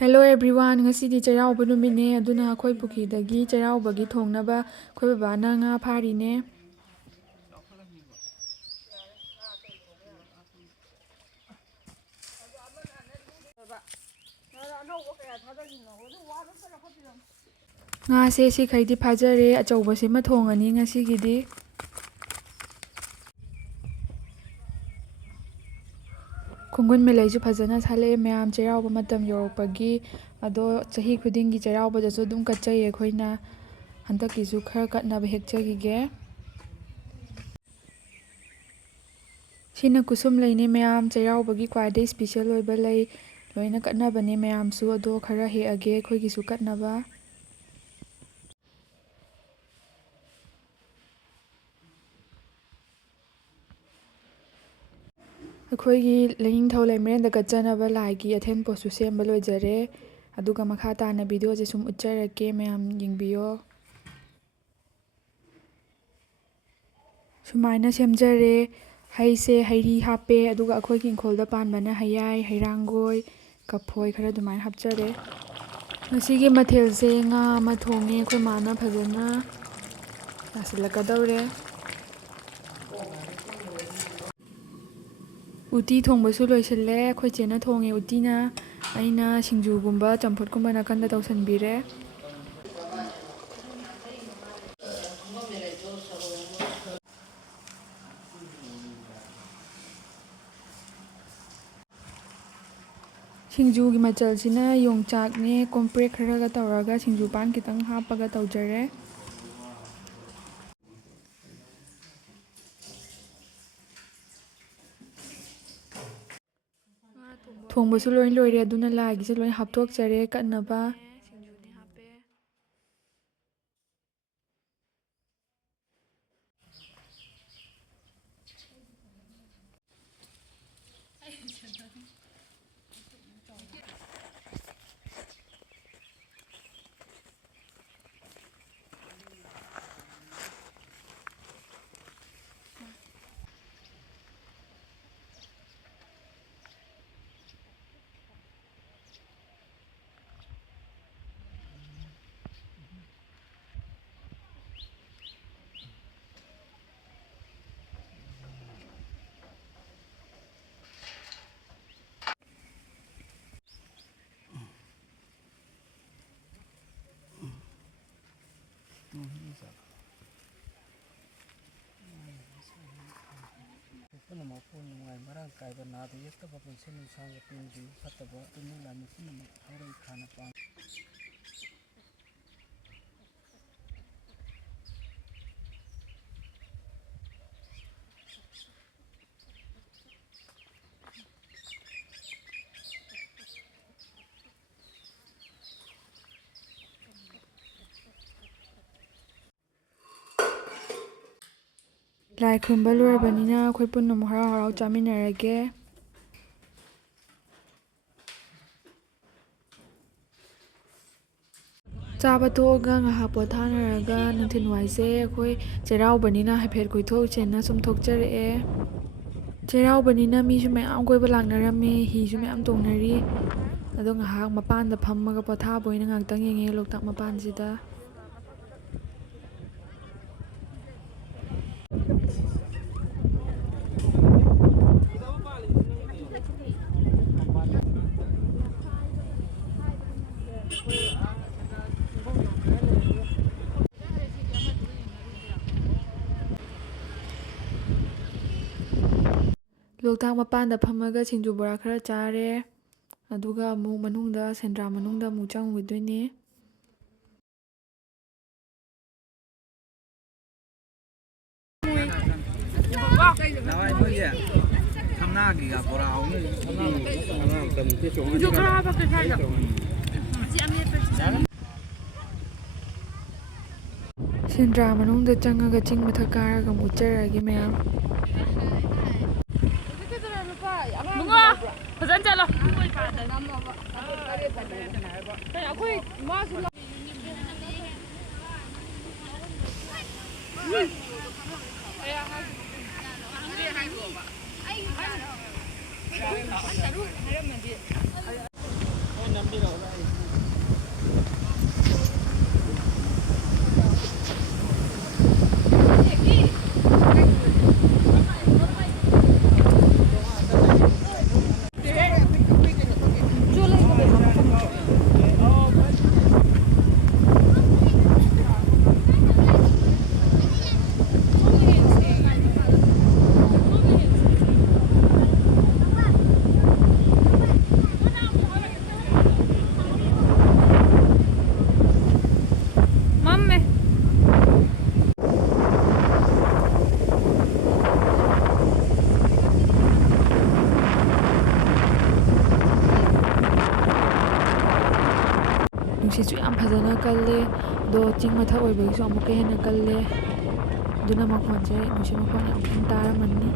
Hello everyone, ngasidi cheiraoba numine aduna akhoi pukhidagi cheiraobagi thongnaba akhoi babana nga pharine. Nga se si khaidi phajare achauba sima thongani ngasigidi. Khungun melaisu phajana sale mayam cheiraoba matam yorokpagi ado chahi khudingi cheiraoba jasu dum katchai ekhoina handakisu khara katnaba hekchagige. Sina kusum laine mayam cheiraobagi kwadai special oiba lai loina katnabane mayamsu ado khara heage khoigisu katnaba. ꯑꯩꯈꯣꯏꯒꯤ ꯂꯥꯏꯅꯤꯡꯊꯧ ꯂꯩꯃꯔꯦꯟꯗ ꯀꯠꯆꯅꯕ ꯂꯥꯏꯒꯤ ꯑꯊꯦꯟ ꯄꯣꯠꯁꯨ ꯁꯦꯝꯕ ꯂꯣꯏꯖꯔꯦ ꯑꯗꯨꯒ ꯃꯈꯥ ꯇꯥꯅ ꯚꯤꯗꯤꯑꯣꯁꯦ ꯁꯨꯝ ꯎꯠꯆꯔꯛꯀꯦ ꯃꯌꯥꯝ ꯌꯦꯡꯕꯤꯌꯣ ꯁꯨꯃꯥꯏꯅ ꯁꯦꯝꯖꯔꯦ ꯍꯩꯁꯦ ꯍꯩꯔꯤ ꯍꯥꯞꯄꯦ ꯑꯗꯨꯒ ꯑꯩꯈꯣꯏꯒꯤ ꯏꯪꯈꯣꯜꯗ ꯄꯥꯟꯕꯅ ꯍꯩꯌꯥꯏ ꯍꯩꯔꯥꯡꯒꯣꯏ ꯀꯐꯣꯏ ꯈꯔ ꯑꯗꯨꯃꯥꯏꯅ ꯍꯥꯞꯆꯔꯦ ꯉꯁꯤꯒꯤ ꯃꯊꯦꯜꯁꯦ ꯉꯥ ꯑꯃ ꯊꯣꯡꯉꯦ ꯑꯩꯈꯣꯏ ꯃꯥꯅ ꯐꯖꯅ ꯌꯥꯁꯤꯜꯂꯛꯀꯗꯧꯔꯦ ꯎꯇꯤ ꯊꯣꯡꯕꯁꯨ ꯂꯣꯏꯁꯤꯜꯂꯦ ꯑꯩꯈꯣꯏ ꯆꯦꯅ ꯊꯣꯡꯉꯦ ꯎꯇꯤꯅ ꯑꯩꯅ ꯁꯤꯡꯖꯨꯒꯨꯝꯕ ꯆꯝꯐꯨꯠꯀꯨꯝꯕ ꯅꯥꯀꯟꯗ ꯇꯧꯁꯟꯕꯤꯔꯦ ꯁꯤꯡꯖꯨꯒꯤ ꯃꯆꯜꯁꯤꯅ ꯌꯣꯡꯆꯥꯛꯅꯦ ꯀꯣꯝꯄ꯭ꯔꯦꯛ ꯈꯔꯒ ꯇꯧꯔꯒ ꯁꯤꯡꯖꯨ ꯄꯥꯟ ꯈꯤꯇꯪ ꯍꯥꯞꯄꯒ ꯇꯧꯖꯔꯦ ꯊꯣꯡꯕꯁꯨ ꯂꯣꯏ ꯂꯣꯏꯔꯦ ꯑꯗꯨꯅ ꯂꯥꯏꯒꯤꯁꯦ ꯂꯣꯏ ꯍꯥꯞꯇꯣꯛꯆꯔꯦ ꯀꯠꯅꯕ ꯄꯨꯝꯅꯃꯛ ꯅꯨꯡꯉꯥꯏ ꯃꯔꯥꯡ ꯀꯥꯏꯕ ꯅꯥꯗ ꯌꯦꯛꯇꯕ ꯄꯨꯟꯁꯤ ꯅꯨꯡꯁꯥꯡꯕ ꯇꯨꯡꯒꯤ ꯐꯠꯇꯕ ꯇꯨꯃꯤꯟ ꯂꯥꯟꯃꯤ ꯄꯨꯝꯅꯃꯛ ꯍꯧꯔꯩ ꯈꯥꯅ ꯄꯥꯝ ꯂꯥꯏ ꯈꯨꯔꯨꯝꯕ ꯂꯣꯏꯔꯕꯅꯤꯅ ꯑꯩꯈꯣꯏ ꯄꯨꯟꯅꯃꯨꯛ ꯍꯔꯥꯎ ꯍꯔꯥꯎ ꯆꯥꯃꯤꯟꯅꯔꯒꯦ ꯆꯥꯕ ꯇꯣꯛꯑꯒ ꯉꯥꯏꯍꯥꯛ ꯄꯣꯊꯥꯅꯔꯒ ꯅꯨꯡꯊꯤꯜꯋꯥꯏꯁꯦ ꯑꯩꯈꯣꯏ ꯆꯩꯔꯥꯎꯕꯅꯤꯅ ꯍꯥꯏꯐꯦꯠ ꯀꯣꯏꯊꯣꯛꯁꯦꯅ ꯁꯨꯝ ꯊꯣꯛꯆꯔꯛꯑꯦ ꯆꯩꯔꯥꯎꯕꯅꯤꯅ ꯃꯤꯁꯨ ꯃꯌꯥꯝ ꯀꯣꯏꯕ ꯂꯥꯛꯅꯔꯝꯃꯦ ꯍꯤꯁꯨ ꯃꯌꯥꯝ ꯇꯣꯡꯅꯔꯤ ꯑꯗꯣ ꯉꯥꯏꯍꯥꯛ ꯃꯄꯥꯟꯗ ꯐꯝꯃꯒ ꯄꯣꯊꯥꯕ ꯑꯣꯏꯅ ꯉꯥꯛꯇꯪ ꯌꯦꯡꯉꯦ ꯂꯣꯛꯇꯥꯛ ꯃꯄꯥꯟꯁꯤꯗ ꯂꯣꯛꯇꯥꯛ ꯃꯄꯥꯟꯗ ꯐꯝꯃꯒ ꯁꯤꯡꯖꯨ ꯕꯣꯔꯥ ꯈꯔ ꯆꯥꯔꯦ ꯑꯗꯨꯒ ꯑꯃꯨꯛ ꯃꯅꯨꯡꯗ ꯁꯦꯟꯗ꯭ꯔꯥ ꯃꯅꯨꯡꯗ ꯑꯃꯨꯛ ꯆꯪꯉꯨꯗꯣꯏꯅꯦ ꯁꯦꯟꯗ꯭ꯔꯥ ꯃꯅꯨꯡꯗ ꯆꯪꯉꯒ ꯆꯤꯡ ꯃꯊꯛ ꯀꯥꯔꯒ ꯑꯃꯨꯛ ꯎꯠꯆꯔꯛꯑꯒꯦ ꯃꯌꯥꯝ ꯐꯖꯅ ꯆꯠꯂꯣ ꯑꯩꯈꯣꯏ ꯅꯨꯡꯁꯤꯠꯁꯨ ꯌꯥꯝ ꯐꯖꯅ ꯀꯜꯂꯦ ꯑꯗꯣ ꯆꯤꯡ ꯃꯊꯛ ꯑꯣꯏꯕꯒꯤꯁꯨ ꯑꯃꯨꯛꯀ ꯍꯦꯟꯅ ꯀꯜꯂꯦ ꯑꯗꯨꯅ ꯃꯈꯣꯟꯁꯦ ꯅꯨꯡꯁꯤꯠ ꯃꯈꯣꯟ ꯌꯥꯝ ꯀꯟꯅ ꯇꯥꯔꯝꯃꯅꯤ꯫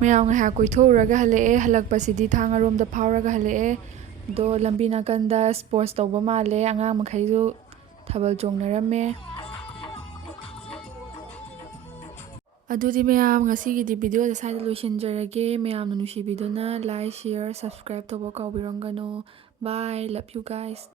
ꯃꯌꯥꯝ ꯉꯥꯏꯍꯥꯛ ꯀꯣꯏꯊꯣꯛꯎꯔꯒ ꯍꯜꯂꯛꯑꯦ꯫ ꯍꯜꯂꯛꯄꯁꯤꯗꯤ ꯊꯥꯡꯒꯔꯣꯝꯗ ꯐꯥꯎꯔꯒ ꯍꯜꯂꯛꯑꯦ ꯑꯗꯣ ꯂꯝꯕꯤ ꯅꯥꯀꯟꯗ ꯁ꯭ꯄꯣꯔꯠꯁ ꯇꯧꯕ ꯃꯥꯜꯂꯦ, ꯑꯉꯥꯡ ꯃꯈꯩꯁꯨ ꯊꯥꯕꯜ ꯆꯣꯡꯅꯔꯝꯃꯦ꯫ ꯑꯗꯨꯗꯤ ꯃꯌꯥꯝ ꯉꯁꯤꯒꯤꯗꯤ ꯚꯤꯗꯤꯑꯣꯁꯦ ꯁ꯭ꯋꯥꯏꯗ ꯂꯣꯏꯁꯤꯟꯖꯔꯒꯦ꯫ ꯃꯌꯥꯝꯅ ꯅꯨꯡꯁꯤꯕꯤꯗꯨꯅ ꯂꯥꯏꯛ, ꯁꯤꯌꯔ, ꯁꯕꯁꯀ꯭ꯔꯥꯏꯕ ꯇꯧꯕ ꯀꯥꯎꯕꯤꯔꯝꯒꯅꯨ꯫ ꯕꯥꯏ, ꯂꯞ ꯌꯨ ꯒꯥꯏꯁ꯫